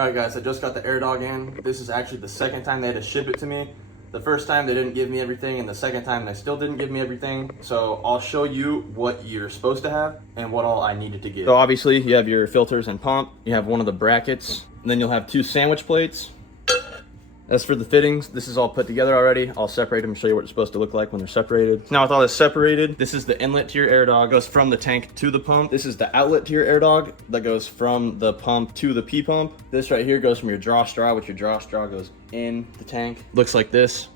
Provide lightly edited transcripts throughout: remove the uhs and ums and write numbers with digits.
All right, guys, I just got the AirDog in. This is actually the second time they had to ship it to me. The first time they didn't give me everything, and the second time they still didn't give me everything. So I'll show you what you're supposed to have and what all I needed to get. So obviously you have your filters and pump. You have one of the brackets, and then you'll have 2 sandwich plates. As for the fittings, this is all put together already. I'll separate them and show you what it's supposed to look like when they're separated. Now with all this separated, this is the inlet to your AirDog. It goes from the tank to the pump. This is the outlet to your AirDog that goes from the pump to the P pump. This right here goes from your Drawstraw, which your Drawstraw goes in the tank. Looks like this.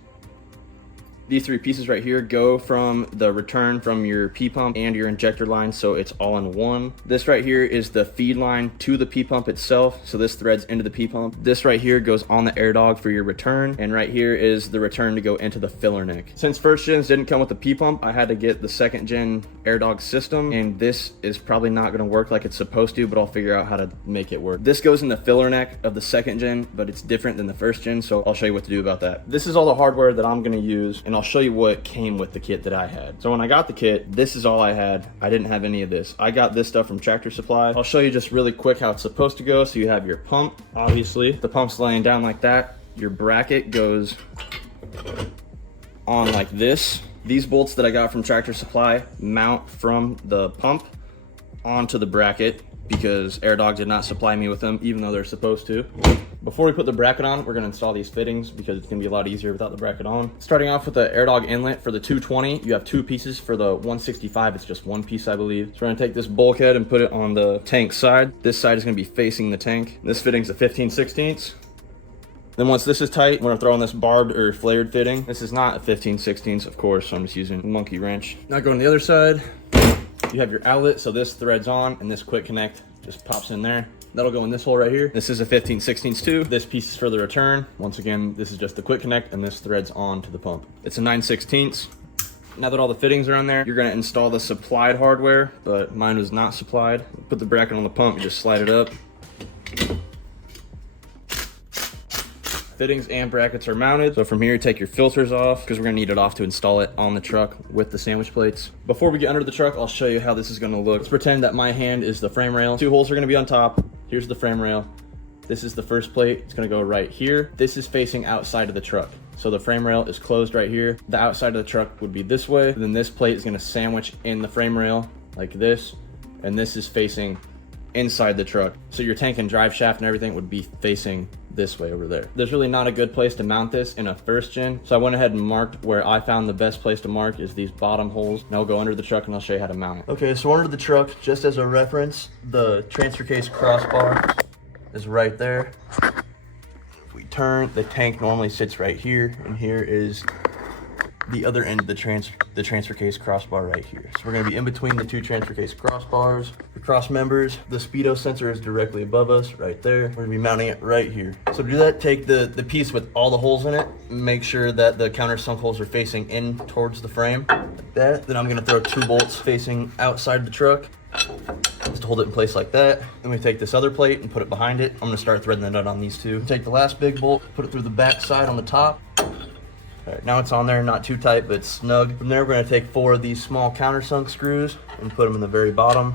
These 3 pieces right here go from the return from your P pump and your injector line, so it's all in one. This right here is the feed line to the P pump itself, so this threads into the P pump. This right here goes on the AirDog for your return, and right here is the return to go into the filler neck. Since first gens didn't come with the P pump, I had to get the 2nd gen AirDog system, and this is probably not going to work like it's supposed to, but I'll figure out how to make it work. This goes in the filler neck of the 2nd gen, but it's different than the 1st gen, so I'll show you what to do about that. This is all the hardware that I'm going to use, and I'll show you what came with the kit that I had. So when I got the kit, this is all I had. I didn't have any of this. I got this stuff from Tractor Supply. I'll show you just really quick how it's supposed to go. So you have your pump, obviously. The pump's laying down like that. Your bracket goes on like this. These bolts that I got from Tractor Supply mount from the pump onto the bracket because AirDog did not supply me with them, even though they're supposed to. Before we put the bracket on, we're gonna install these fittings because it's gonna be a lot easier without the bracket on. Starting off with the AirDog inlet for the 220, you have 2 pieces. For the 165, it's just 1 piece, I believe. So we're gonna take this bulkhead and put it on the tank side. This side is gonna be facing the tank. This fitting's a 15/16. Then once this is tight, we're gonna throw in this barbed or flared fitting. This is not a 15/16, of course, so I'm just using a monkey wrench. Now going to the other side, you have your outlet, so this threads on, and this quick connect just pops in there. That'll go in this hole right here. This is a 15/16 too. This piece is for the return. Once again, this is just the quick connect, and this threads on to the pump. It's a 9/16. Now that all the fittings are on there, you're gonna install the supplied hardware, but mine was not supplied. Put the bracket on the pump, you just slide it up. Fittings and brackets are mounted. So from here, take your filters off because we're gonna need it off to install it on the truck with the sandwich plates. Before we get under the truck, I'll show you how this is gonna look. Let's pretend that my hand is the frame rail. 2 holes are gonna be on top. Here's the frame rail. This is the first plate. It's gonna go right here. This is facing outside of the truck. So the frame rail is closed right here. The outside of the truck would be this way. And then this plate is gonna sandwich in the frame rail like this. And this is facing inside the truck. So your tank and drive shaft and everything would be facing this way over there. There's really not a good place to mount this in a 1st gen. So I went ahead and marked where I found the best place to mark is these bottom holes. And I'll go under the truck and I'll show you how to mount it. Okay, so under the truck, just as a reference, the transfer case crossbar is right there. If we turn, the tank normally sits right here, and here is the other end of the transfer case crossbar right here. So we're gonna be in between the 2 transfer case crossbars. The cross members, the speedo sensor is directly above us right there. We're gonna be mounting it right here. So to do that, take the piece with all the holes in it, make sure that the countersunk holes are facing in towards the frame, like that. Then I'm gonna throw 2 bolts facing outside the truck, just to hold it in place like that. Then we take this other plate and put it behind it. I'm gonna start threading the nut on these 2. Take the last big bolt, put it through the back side on the top. All right, now it's on there, not too tight, but it's snug. From there, we're gonna take 4 of these small countersunk screws and put them in the very bottom,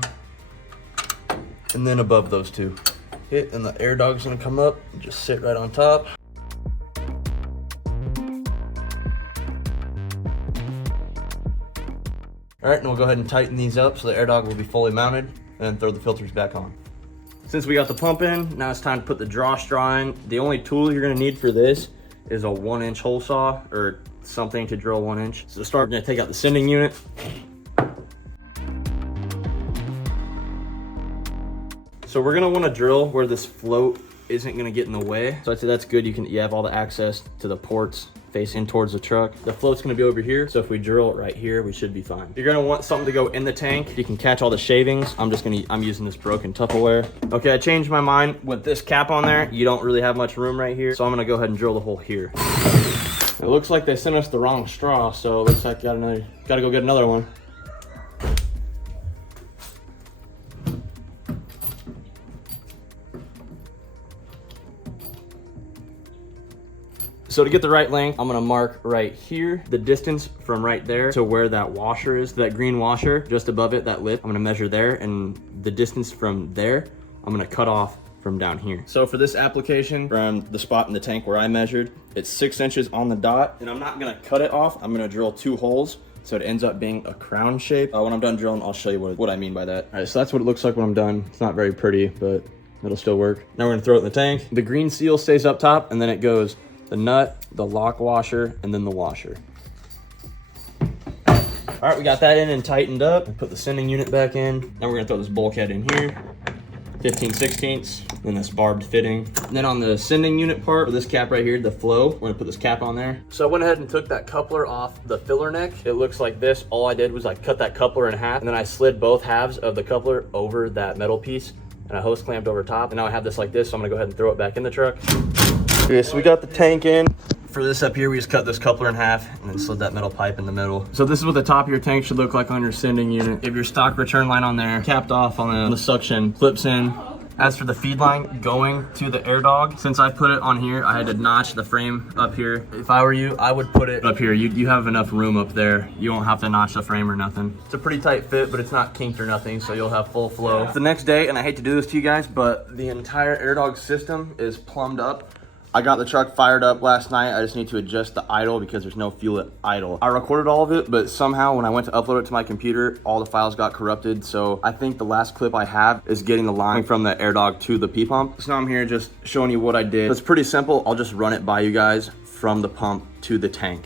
and then above those 2. Hit, and the AirDog's gonna come up and just sit right on top. All right, and we'll go ahead and tighten these up so the AirDog will be fully mounted, and then throw the filters back on. Since we got the pump in, now it's time to put the Drawstraw in. The only tool you're gonna need for this is a 1-inch hole saw or something to drill 1 inch. So to start, we're gonna take out the sending unit. So we're gonna wanna drill where this float isn't gonna get in the way. So I'd say that's good. You have all the access to the ports facing towards the truck. The float's gonna be over here. So if we drill it right here, we should be fine. You're gonna want something to go in the tank. You can catch all the shavings. I'm using this broken Tupperware. Okay, I changed my mind. With this cap on there, you don't really have much room right here. So I'm gonna go ahead and drill the hole here. It looks like they sent us the wrong straw. So it looks like gotta go get another one. So to get the right length, I'm gonna mark right here, the distance from right there to where that washer is, that green washer, just above it, that lip. I'm gonna measure there, and the distance from there, I'm gonna cut off from down here. So for this application, from the spot in the tank where I measured, it's 6 inches on the dot, and I'm not gonna cut it off. I'm gonna drill 2 holes so it ends up being a crown shape. When I'm done drilling, I'll show you what I mean by that. All right, so that's what it looks like when I'm done. It's not very pretty, but it'll still work. Now we're gonna throw it in the tank. The green seal stays up top, and then it goes the nut, the lock washer, and then the washer. All right, we got that in and tightened up. I put the sending unit back in. Now we're gonna throw this bulkhead in here. 15/16, then this barbed fitting. And then on the sending unit part, for this cap right here, the flow, we're gonna put this cap on there. So I went ahead and took that coupler off the filler neck. It looks like this. All I did was I cut that coupler in half, and then I slid both halves of the coupler over that metal piece, and I hose clamped over top. And now I have this like this, so I'm gonna go ahead and throw it back in the truck. Okay, so we got the tank in. For this up here, we just cut this coupler in half and then slid that metal pipe in the middle. So this is what the top of your tank should look like on your sending unit. You have your stock return line on there, capped off on the suction, clips in. As for the feed line going to the air dog, since I put it on here, I had to notch the frame up here. If I were you, I would put it up here. You have enough room up there. You won't have to notch the frame or nothing. It's a pretty tight fit, but it's not kinked or nothing, so you'll have full flow. It's the next day, and I hate to do this to you guys, but the entire air dog system is plumbed up. I got the truck fired up last night. I just need to adjust the idle because there's no fuel at idle. I recorded all of it, but somehow when I went to upload it to my computer, all the files got corrupted. So I think the last clip I have is getting the line from the air dog to the P-pump. So now I'm here just showing you what I did. It's pretty simple. I'll just run it by you guys from the pump to the tank.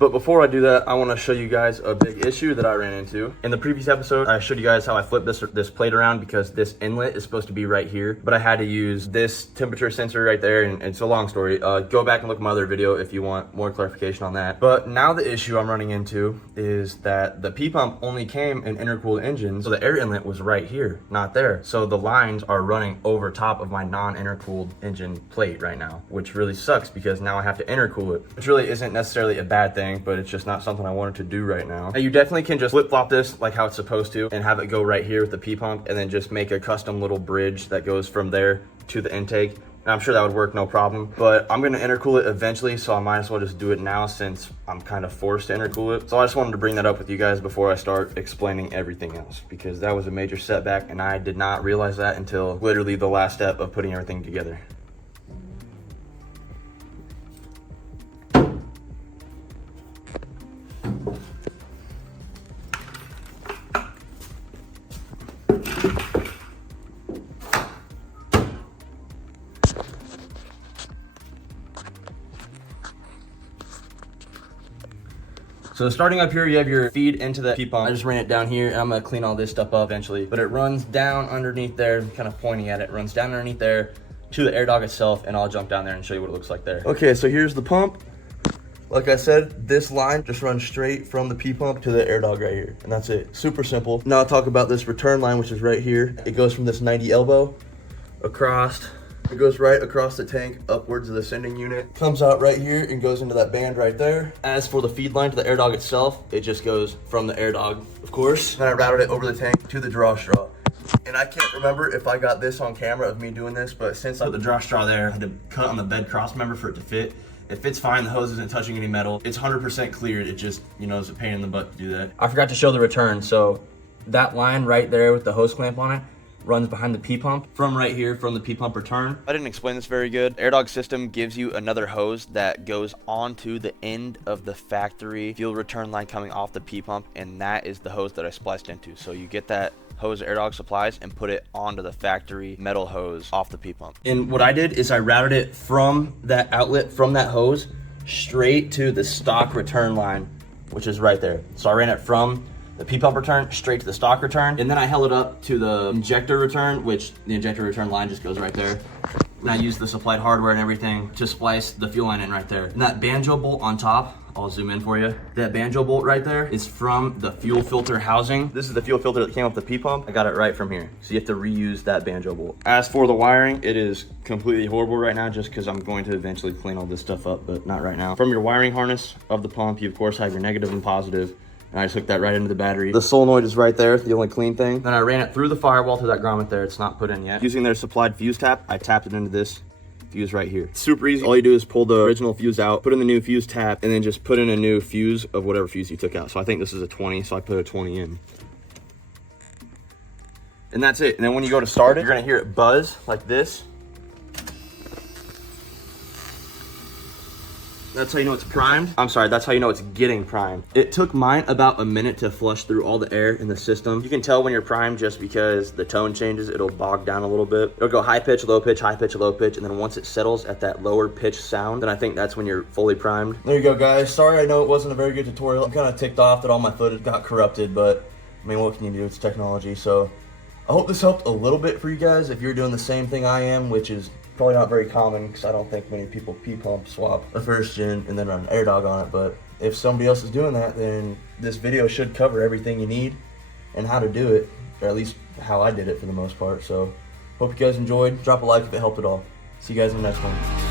But before I do that, I want to show you guys a big issue that I ran into. In the previous episode, I showed you guys how I flipped this plate around because this inlet is supposed to be right here, but I had to use this temperature sensor right there, and it's a long story. Go back and look at my other video if you want more clarification on that. But now the issue I'm running into is that the P-pump only came in intercooled engines, so the air inlet was right here, not there. So the lines are running over top of my non-intercooled engine plate right now, which really sucks because now I have to intercool it, which really isn't necessarily a bad thing, but it's just not something I wanted to do right now. Now you definitely can just flip-flop this like how it's supposed to and have it go right here with the P-pump and then just make a custom little bridge that goes from there to the intake. And I'm sure that would work no problem, but I'm gonna intercool it eventually, so I might as well just do it now since I'm kind of forced to intercool it. So I just wanted to bring that up with you guys before I start explaining everything else, because that was a major setback and I did not realize that until literally the last step of putting everything together. So starting up here, you have your feed into the P-pump. I just ran it down here, and I'm gonna clean all this stuff up eventually. But it runs down underneath there, kind of pointing at it, runs down underneath there to the air dog itself, and I'll jump down there and show you what it looks like there. Okay, so here's the pump. Like I said, this line just runs straight from the P-pump to the air dog right here, and that's it. Super simple. Now I'll talk about this return line, which is right here. It goes from this 90 elbow across. It goes right across the tank, upwards of the sending unit. Comes out right here and goes into that band right there. As for the feed line to the air dog itself, it just goes from the air dog, of course. Then I routed it over the tank to the Drawstraw. And I can't remember if I got this on camera of me doing this, but since I put the Drawstraw there, I had to cut on the bed cross member for it to fit. It fits fine, the hose isn't touching any metal. It's 100% cleared, it just, it's a pain in the butt to do that. I forgot to show the return, so that line right there with the hose clamp on it runs behind the P-pump from right here from the P-pump return. I didn't explain this very good. Air dog system gives you another hose that goes onto the end of the factory fuel return line coming off the P-pump, and that is the hose that I spliced into. So you get that hose air dog supplies and put it onto the factory metal hose off the P-pump. And what I did is I routed it from that outlet, from that hose, straight to the stock return line, which is right there. So I ran it from the P-pump return straight to the stock return, and then I held it up to the injector return, which the injector return line just goes right there. And I used the supplied hardware and everything to splice the fuel line in right there. And that banjo bolt on top, I'll zoom in for you. That banjo bolt right there is from the fuel filter housing. This is the fuel filter that came off the P-pump. I got it right from here. So you have to reuse that banjo bolt. As for the wiring, it is completely horrible right now just because I'm going to eventually clean all this stuff up, but not right now. From your wiring harness of the pump, you of course have your negative and positive. And I just hooked that right into the battery. The solenoid is right there, the only clean thing. Then I ran it through the firewall to that grommet there. It's not put in yet. Using their supplied fuse tap, I tapped it into this fuse right here. Super easy. All you do is pull the original fuse out, put in the new fuse tab, and then just put in a new fuse of whatever fuse you took out. So I think this is a 20, so I put a 20 in. And that's it. And then when you go to start it, you're gonna hear it buzz like this. That's how you know it's primed. I'm sorry, that's how you know it's getting primed. It took mine about a minute to flush through all the air in the system. You can tell when you're primed just because the tone changes, it'll bog down a little bit. It'll go high pitch, low pitch, high pitch, low pitch, and then once it settles at that lower pitch sound, then I think that's when you're fully primed. There you go, guys. Sorry, I know it wasn't a very good tutorial. I'm kind of ticked off that all my footage got corrupted, but I mean, what can you do? It's technology. So I hope this helped a little bit for you guys if you're doing the same thing I am, which is probably not very common because I don't think many people P-pump swap a first gen and then run an air dog on it. But if somebody else is doing that, then this video should cover everything you need and how to do it, or at least how I did it for the most part. So hope you guys enjoyed. Drop a like if it helped at all. See you guys in the next one.